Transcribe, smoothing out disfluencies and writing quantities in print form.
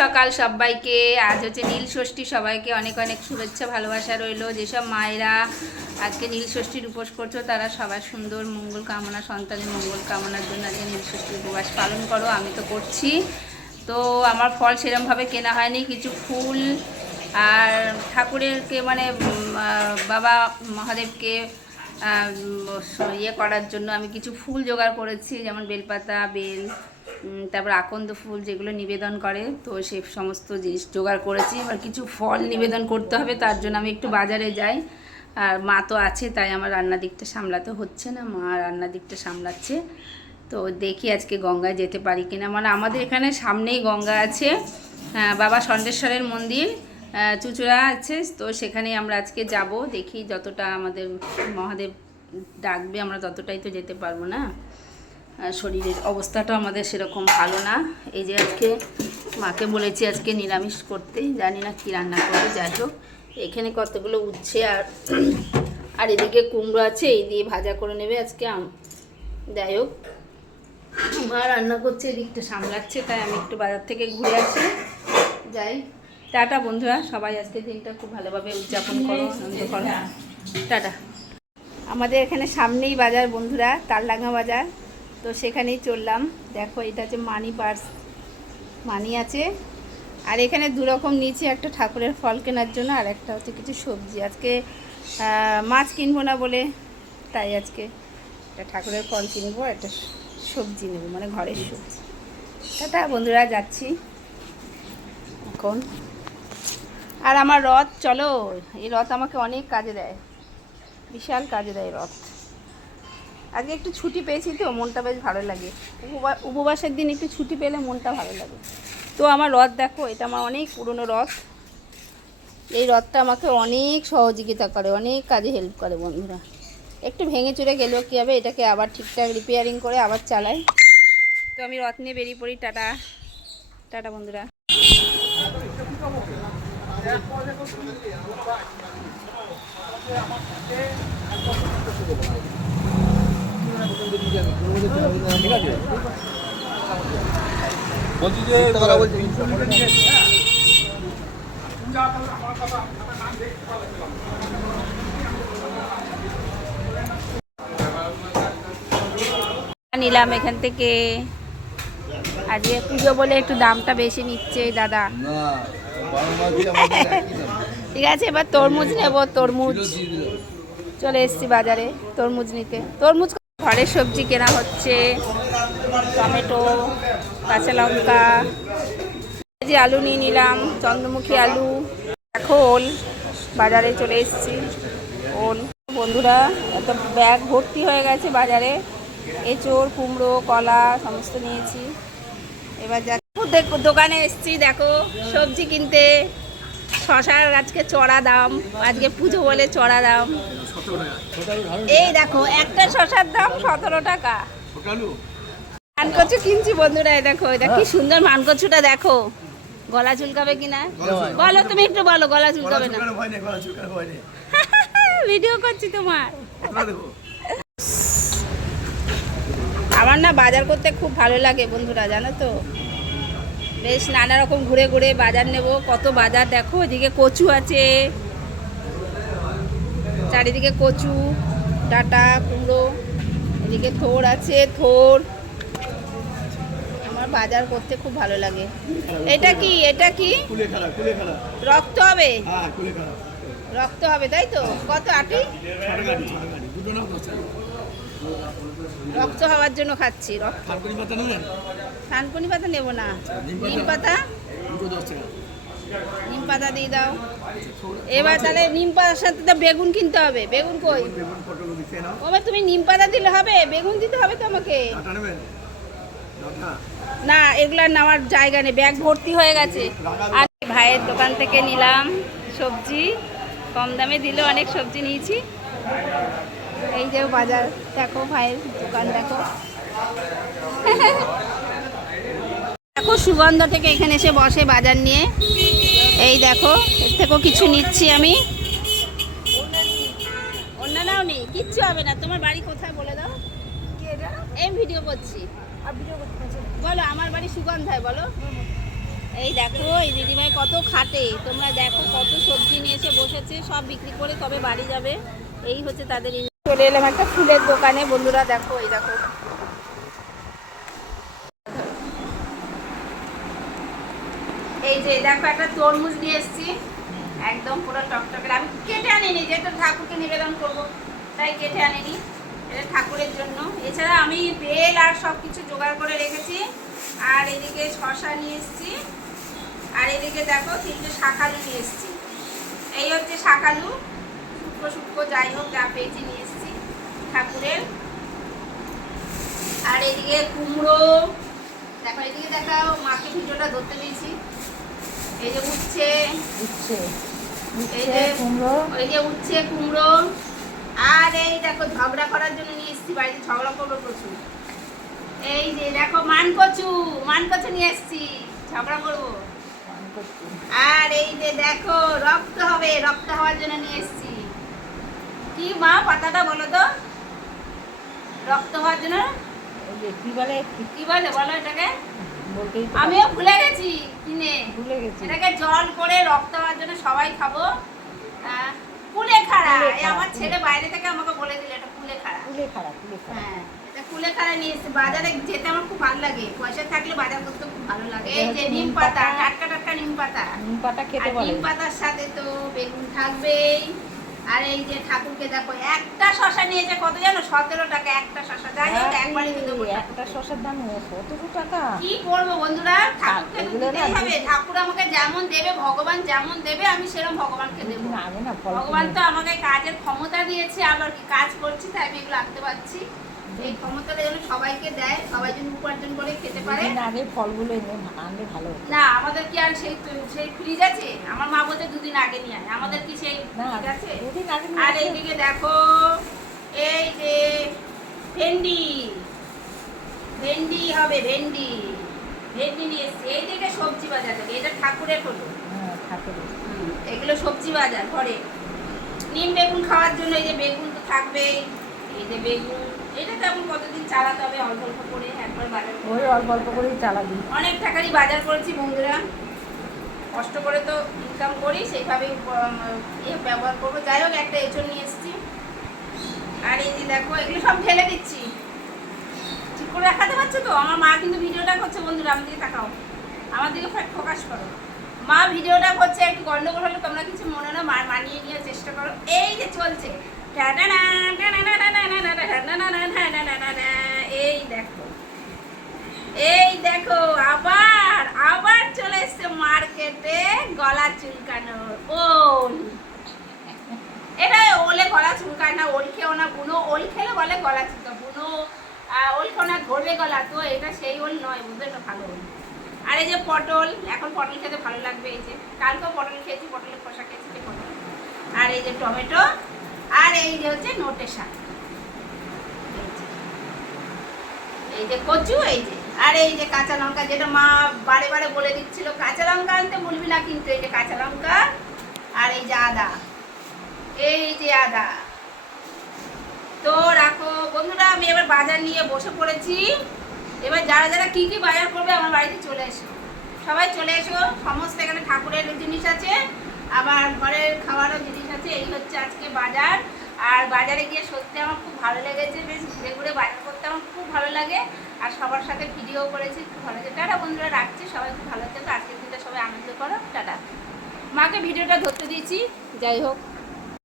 সকাল সবাইকে। আজ হচ্ছে নীল ষষ্ঠী, সবাইকে অনেক অনেক শুভেচ্ছা ভালোবাসা রইলো। যেসব মায়েরা আজকে নীল ষষ্ঠীর উপোস করছো তারা সবার সুন্দর মঙ্গল কামনা, সন্তানের মঙ্গল কামনার জন্য আজকে নীল ষষ্ঠীর উপবাস পালন করো। আমি তো করছি। তো আমার ফল সেরমভাবে কেনা হয়নি, কিছু ফুল আর ঠাকুরেরকে মানে বাবা মহাদেবকে ইয়ে করার জন্য আমি কিছু ফুল জোগাড় করেছি, যেমন বেলপাতা, বেল, তারপর আকন্দ ফুল যেগুলো নিবেদন করে, তো সেই সমস্ত জিনিস জোগাড় করেছি। এবার কিছু ফল নিবেদন করতে হবে, তার জন্য আমি একটু বাজারে যাই। আর মা তো আছে, তাই আমার রান্নার দিকটা সামলাতে হচ্ছে না, মা রান্নার দিকটা সামলাচ্ছে। তো দেখি আজকে গঙ্গায় যেতে পারি কিনা। মানে আমাদের এখানে সামনেই গঙ্গা আছে, বাবা ষণ্ঢেশ্বরের মন্দির চুচুড়া আছে, তো সেখানেই আমরা আজকে যাব। দেখি যতটা আমাদের মহাদেব ডাকবে আমরা ততটাই তো যেতে পারবো না, শরীরের অবস্থাটা আমাদের সেরকম ভালো না। এই যে আজকে মাকে বলেছি আজকে নিরামিষ করতে, জানি না কি রান্না করবে। যাই হোক, এখানে কতগুলো উচ্ছে আর এদিকে কুমড়ো আছে, এই দিয়ে ভাজা করে নেবে আজকে। যাই হোক, মা রান্না করছে, এদিকটা সামলাচ্ছে, তাই আমি একটু বাজার থেকে ঘুরে আসি। যাই, টাটা বন্ধুরা, সবাই আজকে দিনটা খুব ভালোভাবে উদযাপন করো, আনন্দ করো। টাটা। আমাদের এখানে সামনেই বাজার বন্ধুরা, তালডাঙ্গা বাজার, তো সেখানেই চললাম। দেখো, এটা হচ্ছে মানি পার্স, মানি আছে। আর এখানে দুরকম নিচে, একটা ঠাকুরের ফল কেনার জন্য, আর একটা হচ্ছে কিছু সবজি। আজকে মাছ কিনবো না বলে, তাই আজকে একটা ঠাকুরের ফল কিনবো, একটা সবজি নেবো, মানে ঘরের সবজি। টাটা বন্ধুরা, যাচ্ছি এখন। আর আমার রথ, চলো, এই রথ আমাকে অনেক কাজে দেয়, বিশাল কাজে দেয় রথ। আজকে একটু ছুটি পেয়েছি তো মনটা বেশ ভালো লাগে। উপবাসের দিন একটু ছুটি পেলে মনটা ভালো লাগে। তো আমার রথ দেখো, এটা আমার অনেক পুরনো রথ। এই রথটা আমাকে অনেক সহযোগিতা করে, অনেক কাজে হেল্প করে বন্ধুরা। একটু ভেঙে চুরে গেলেও কী হবে, এটাকে আবার ঠিকঠাক রিপেয়ারিং করে আবার চালাই। তো আমি রথ নিয়ে বেরিয়ে পড়ি। টাটা টাটা বন্ধুরা। ঠিক আছে, বলছি যে নিলাম এখান থেকে। আজকে পুজো বলে একটু দামটা বেশি নিচ্ছে দাদা। ঠিক আছে, এবার তরমুজ নেব। তরমুজ চলে এসছি বাজারে তরমুজ নিতে। তরমুজ ঘরের সবজি কেনা হচ্ছে, টমেটো, কাঁচা লঙ্কা, যে আলু নিয়ে নিলাম, চন্দ্রমুখী আলু। দেখো, ওল বাজারে চলে এসছি। ওল বন্ধুরা, এত ব্যাগ ভর্তি হয়ে গেছে বাজারে। এঁচোড়, কুমড়ো, কলা সমস্ত নিয়েছি। এবার দোকানে এসছি, দেখো সবজি কিনতে। শশার আজকে চড়া দাম, আজকে পুজো বলে চড়া দাম। এই দেখো, একটা শশার দাম 17 টাকা। মানকচু কিনছি বন্ধুরা, দেখো এটা কি সুন্দর মানকচুটা, দেখো। গলা চুলকাবে কিনা বলো, তুমি একটু বলো, গলা চুলকাবে না? ভিডিও করছি তোমার। আমার না বাজার করতে খুব ভালো লাগে বন্ধুরা, জানো তো। বেশ নানা রকম ঘুরে ঘুরে বাজার নেব। কত বাজার দেখো, এদিকে কচু আছে, চারিদিকে কচু, ডাঁটা, কুমড়ো, এদিকে থোর আছে, থোর। আমার বাজার করতে খুব ভালো লাগে। এটা কি, এটা কি রক্ত হবে? রক্ত হবে, তাই তো। কত আটি? রক্ত হওয়ার জন্য খাচ্ছি। থানকুনি পাতা নেবো না, নিম পাতা। নিম পাতা দিয়ে দাও। এবার তাহলে নিম পাতার সাথে তো বেগুন কিনতে হবে। বেগুন কই? ওমা, তুমি নিম পাতা দিলে হবে, বেগুন দিতে হবে তো আমাকে। না, এগুলা নেওয়ার জায়গা নেই, ব্যাগ ভর্তি হয়ে গেছে। আর ভাইয়ের দোকান থেকে নিলাম সবজি, কম দামে দিল, অনেক সবজি নিয়েছি। এই যে বাজার দেখো, ভাইয়ের দোকান দেখো। দেখো, সুগন্ধ থেকে এখানে এসে বসে বাজার নিয়ে। এই দেখো, এর থেকেও কিছু নিচ্ছি আমি। অন্যরাও নেই, কিচ্ছু হবে না। তোমার বাড়ি কোথায় বলে দাও? এই ভিডিও করছি, বলো। আমার বাড়ি সুগন্ধায়, বলো। এই দেখো এই দিদিভাই কত খাটে, তোমরা দেখো কত সবজি নিয়ে এসে বসেছে, সব বিক্রি করে তবে বাড়ি যাবে। এই হচ্ছে তাদের চলে এলাম একটা ফুলের দোকানে বন্ধুরা, দেখো এই দেখো এই যে দেখো একটা তরমুজ নিয়ে এসেছি, একদম পুরো টকটকে। আমি কেটে আনিনি, যেহেতু ঠাকুরকে নিবেদন করব তাই কেটে আনিনি, এটা ঠাকুরের জন্য। এছাড়া আমি বেল আর সব কিছু জোগাড় করে রেখেছি। আর এদিকে শশা নিয়ে এসেছি, আর এদিকে দেখো 3টে শাকালু নিয়ে এসেছি। এই হচ্ছে শাকালু, শুক্তো শুক্তো যাই হোক যা পেয়েছি নিয়ে এসেছি ঠাকুরের। আর এদিকে কুমড়ো, দেখো এদিকে দেখাও, মাকে ভিডিওটা ধরতে দিয়েছি। এই যে উচ্ছে, এই যে কুমড়ো, ওই যে উচ্ছে কুমড়ো। আর এই দেখো ঝগড়া করার জন্য নিয়ে এসেছি, বাড়িতে ঝগড়া করবো প্রচুর। এই যে দেখো মানকচু, মানকচু নিয়ে এসেছি, ঝগড়া করবো। আর এই যে দেখো রক্ত হবে, রক্ত হওয়ার জন্য নিয়ে এসেছি। কি মা পাতাটা বলো তো, রক্ত হওয়ার জন্য কি বলে, কি বলে বলো এটাকে? আমিও ভুলে গেছি, কিনে ভুলে গেছি। এটাকে জল করে রক্ত হওয়ার জন্য সবাই খাবো। কুলেখাড়া, আমার ছেলে বাইরে থেকে আমাকে বলে দিল এটা কুলেখাড়া। কুলেখাড়া, কুলেখাড়া, হ্যাঁ এটা কুলেখাড়া নিয়ে এসেছি। বাজারে যেতে আমার খুব ভালো লাগে, পয়সা থাকলে বাজার করতে খুব ভালো লাগে। এই যে নিম পাতা, টাটকা টাটকা নিম পাতা, নিম পাতা খেতে বলে। নিম পাতার সাথে তো বেগুন থাকবেই। আর এই যে ঠাকুরকে দেখো একটা শশা নিয়েছে, কত জানো? 17 টাকা একটা শশা। যাই হোক একবারই তো দেবো, একটা শশার দাম 17 টাকা। কি করবো বন্ধুরা, ঠাকুরকে দিতেই হবে। ঠাকুর আমাকে যেমন দেবে, ভগবান যেমন দেবে আমি সেরকম ভগবানকে দেবো। ভগবান তো আমাকে কাজের ক্ষমতা দিয়েছে, আবার কি কাজ করছি তাই আমি এগুলো আনতে পারছি। এই ক্ষমতাটা যেন সবাইকে দেয়, সবাই যেন উপার্জন করে খেতে পারে। আগে ফলগুলো আনলে ভালো হতো। না আমাদের কি আর সেই ফ্রিজ আছে? আমার মা বলছে 2 দিন আগে নিয়ে আয়, আমাদের কি সেই ফ্রিজ আছে? 2 দিন আগে। আর এইদিকে দেখো এই যে ভেন্ডি, ভেন্ডি হবে, ভেন্ডি, ভেন্ডি নিয়ে এসছি। এইদিকে সবজি বাজার থেকে, এটা ঠাকুরের ফটো, ঠাকুরের। এগুলো সবজি বাজার ঘরে। নিম বেগুন খাওয়ার জন্য এই যে বেগুন তো থাকবেই, এই যে বেগুন। এটা তেমন কতদিন চালাতে হবে, অল্প অল্প করে একবার বাজার করে, অল্প অল্প করেই চালাবি। অনেক টাকারই বাজার করেছি বন্ধুরা, কষ্ট করে তো ইনকাম করি, সেইভাবেই ব্যবহার করবো। যাই হোক একটা এঁচড় নিয়ে এসেছি। আর এই যে দেখো এগুলো সব ঢেলে দিচ্ছি, ঠিক করে দেখাতে পারছো তো? আমার মা কিন্তু ভিডিওটা করছে বন্ধুরা, আমার দিকে তাকাও, আমার দিকে ফোকাস করো। মা ভিডিওটা করছে, একটু গন্ডগোল হলে তোমরা কিছু মনে না, মানিয়ে নেওয়ার চেষ্টা করো। এই যে চলছে, এই দেখো, এই দেখো আবার আবার চলে এসছে মার্কেটে গলা চুলকানোর ওল। এটা ওলে গলা চুলকায় না, ওল খেও না বুনো, ওল খেলে বলে গলা চুলকা, বুনো ওল খেও না ধরবে গলা, তো এটা সেই ওল নয়, বুঝলো, এটা ভালো ওল। আর এই যে পটল, এখন পটল খেতে ভালো লাগবে। এই যে কালকেও পটল খেয়েছি, পটলের খোসা খেয়েছি, পটল। আর এই যে টমেটো, আর এই যে হচ্ছে নোটে শাক, এই যে কচু, এই যে। আর এই যে কাঁচা লঙ্কা, যেটা মা বারে বারে বলে দিচ্ছিল কাঁচা লঙ্কা আনতে ভুলবি না কিন্তু। এই যে কাঁচা লঙ্কা, আর এই যে আদা, এই যে আদা। তো রাখো বন্ধুরা, আমি এবার বাজার নিয়ে বসে পড়েছি। এবার যারা যারা কি কি বাজার করবে আমার বাড়িতে চলে এসো, সবাই চলে এসো। সমস্ত এখানে ঠাকুরের জিনিস আছে, আবার ঘরের খাওয়ারও জিনিস আছে। এই হচ্ছে আজকে বাজার। আর বাজারে গিয়ে সত্যি আমার খুব ভালো লেগেছে, বেশ ঘুরে ঘুরে বাজার করতে আমার খুব ভালো লাগে। আর সবার সাথে ভিডিও করেছি, খুব ভালো লাগে। টাটা বন্ধুরা, রাখছি, সবাই খুব ভালো থেকো। আজকের দিনটা সবাই আনন্দ করো, টাটা। মাকে ভিডিওটা ধরতে দিয়েছি, যাই হোক।